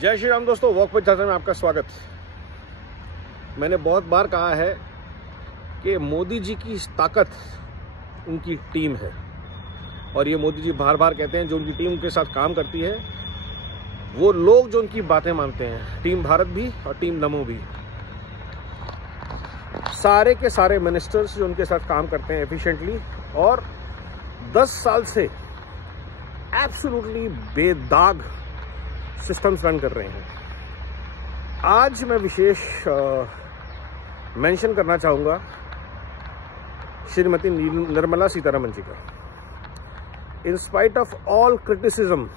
जय श्री राम दोस्तों, वॉक पर चर्चा में आपका स्वागत। मैंने बहुत बार कहा है कि मोदी जी की ताकत उनकी टीम है, और ये मोदी जी बार बार कहते हैं जो उनकी टीम के साथ काम करती है वो लोग जो उनकी बातें मानते हैं, टीम भारत भी और टीम नमो भी, सारे के सारे मिनिस्टर्स जो उनके साथ काम करते हैं एफिशिएंटली और 10 साल से एब्सोल्युटली बेदाग सिस्टम्स रन कर रहे हैं। आज मैं विशेष मेंशन करना चाहूँगा श्रीमती निर्मला सीतारमण जी का। In spite of all criticism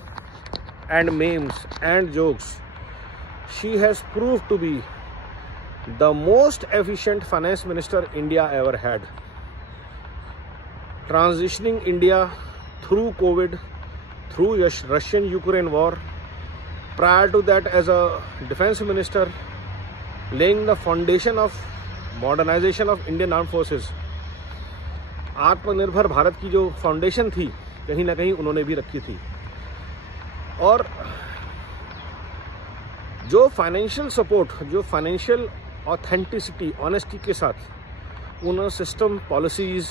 and memes and jokes, she has proved to be the most efficient finance minister India ever had. Transitioning India through COVID, through Russian-Ukraine war, prior to that as a defense minister, laying the foundation of modernization of Indian armed forces. आत्मनिर्भर भारत की जो foundation थी कहीं ना कहीं उन्होंने भी रखी थी, और जो फाइनेंशियल सपोर्ट, जो फाइनेंशियल ऑथेंटिसिटी, ऑनेस्टी के साथ उन्होंने सिस्टम पॉलिसीज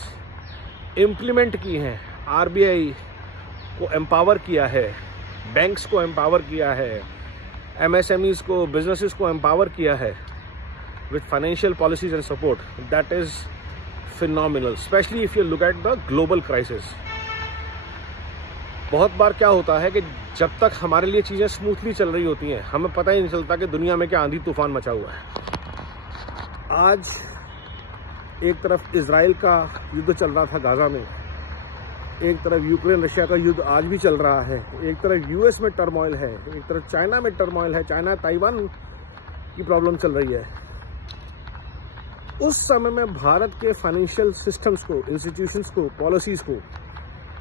इम्प्लीमेंट की हैं, आरबीआई को एम्पावर किया है, बैंक्स को एम्पावर किया है, एमएसएमईज को, बिजनेसेस को एम्पावर किया है with financial policies and support, that is phenomenal, specially if you look at the global crisis. बहुत बार क्या होता है कि जब तक हमारे लिए चीज़ें स्मूथली चल रही होती हैं हमें पता ही नहीं चलता कि दुनिया में क्या आंधी तूफान मचा हुआ है। आज एक तरफ इजराइल का युद्ध चल रहा था गाजा में, एक तरफ यूक्रेन रशिया का युद्ध आज भी चल रहा है, एक तरफ यूएस में टर्मोइल है, एक तरफ चाइना में टर्मोइल है, चाइना ताइवान की प्रॉब्लम चल रही है। उस समय में भारत के फाइनेंशियल सिस्टम्स को, इंस्टीट्यूशंस को, पॉलिसीज को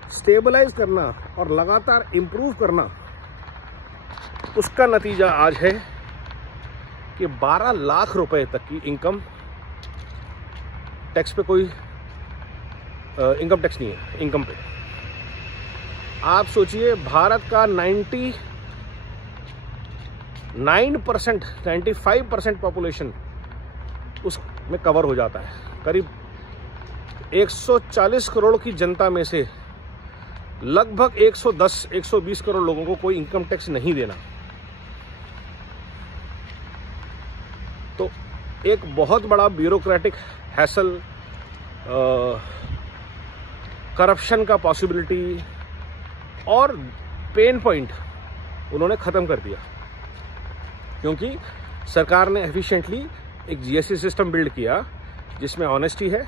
स्टेबलाइज करना और लगातार इंप्रूव करना, उसका नतीजा आज है कि 12 लाख रुपए तक की इनकम टैक्स पे कोई इनकम टैक्स नहीं है। इनकम पे आप सोचिए, भारत का 99%, 95% पॉपुलेशन उसमें कवर हो जाता है। करीब 140 करोड़ की जनता में से लगभग 110-120 करोड़ लोगों को कोई इनकम टैक्स नहीं देना, तो एक बहुत बड़ा ब्यूरोक्रेटिक हैसल, करप्शन का पॉसिबिलिटी और पेन पॉइंट उन्होंने खत्म कर दिया, क्योंकि सरकार ने एफिशिएंटली एक जीएसटी सिस्टम बिल्ड किया जिसमें ऑनेस्टी है,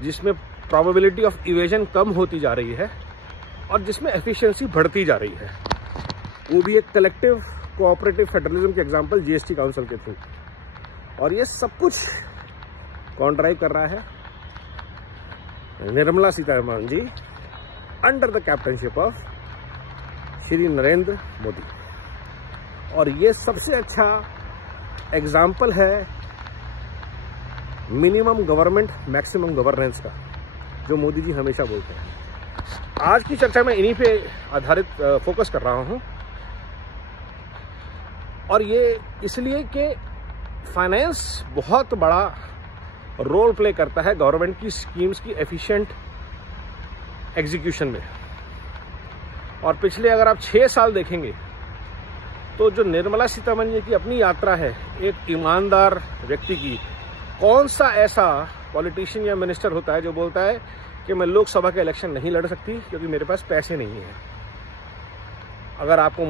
जिसमें प्रोबेबिलिटी ऑफ इवेजन कम होती जा रही है और जिसमें एफिशिएंसी बढ़ती जा रही है। वो भी एक कलेक्टिव कोऑपरेटिव फेडरलिज्म के एग्जांपल जीएसटी काउंसिल के थ्रू, और ये सब कुछ कौन ड्राइव कर रहा है? Nirmala Sitharaman ji, under the captainship of Shri Narendra Modi. और ये सबसे अच्छा एग्जाम्पल है मिनिमम गवर्नमेंट मैक्सिमम गवर्नेंस का, जो मोदी जी हमेशा बोलते हैं। आज की चर्चा में इन्हीं पे आधारित फोकस कर रहा हूं, और ये इसलिए कि फाइनेंस बहुत बड़ा रोल प्ले करता है गवर्नमेंट की स्कीम्स की एफिशिएंट एग्जीक्यूशन में। और पिछले अगर आप 6 साल देखेंगे तो जो निर्मला सीतारमण जी की अपनी यात्रा है एक ईमानदार व्यक्ति की, कौन सा ऐसा पॉलिटिशियन या मिनिस्टर होता है जो बोलता है कि मैं लोकसभा के इलेक्शन नहीं लड़ सकती क्योंकि मेरे पास पैसे नहीं हैं, अगर आपको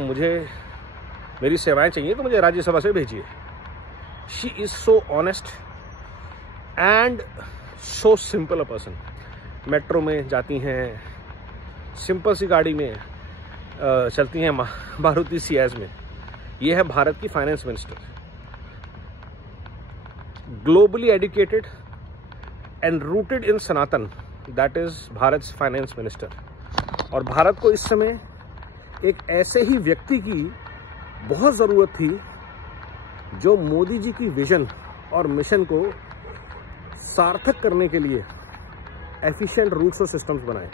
मेरी सेवाएं चाहिए तो मुझे राज्यसभा से भेजिए। She is so honest and so simple a person. Metro में जाती हैं, सिंपल सी गाड़ी में चलती हैं, मारुति सियाज में। ये है भारत की finance minister, globally educated and rooted in Sanatan, that is Bharat finance minister. और भारत को इस समय एक ऐसे ही व्यक्ति की बहुत ज़रूरत थी जो मोदी जी की विजन और मिशन को सार्थक करने के लिए एफिशिएंट रूट्स और सिस्टम्स बनाए।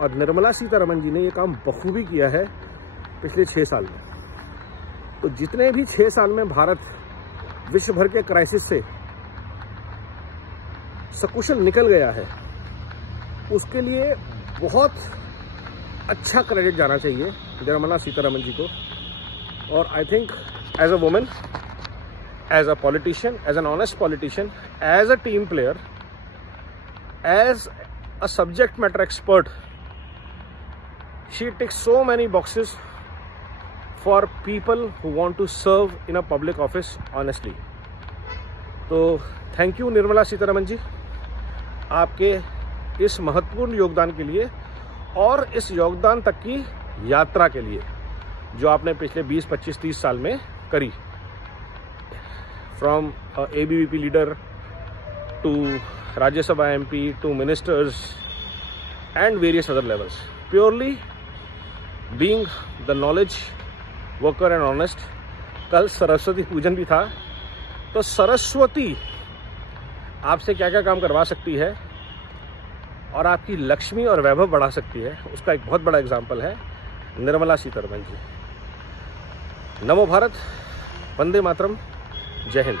और निर्मला सीतारमण जी ने ये काम बखूबी किया है पिछले 6 साल में। तो जितने भी 6 साल में भारत विश्व भर के क्राइसिस से सकुशल निकल गया है, उसके लिए बहुत अच्छा क्रेडिट जाना चाहिए निर्मला सीतारमण जी को। और I think as a women, as a politician, as an honest politician, as a team player, as a subject matter expert, she ticks so many boxes for people who want to serve in a public office honestly. तो thank you Nirmala Sitharaman ji, आपके इस महत्वपूर्ण योगदान के लिए और इस योगदान तक की यात्रा के लिए जो आपने पिछले 20, 25, 30 साल में करी, from ABVP leader to Rajya Sabha MP to ministers and various other levels, purely being the knowledge worker and honest. कल सरस्वती पूजन भी था, तो सरस्वती आपसे क्या क्या काम करवा सकती है और आपकी लक्ष्मी और वैभव बढ़ा सकती है, उसका एक बहुत बड़ा एग्जाम्पल है निर्मला सीतारमण जी। नमो भारत, वंदे मातरम, जय हिंद।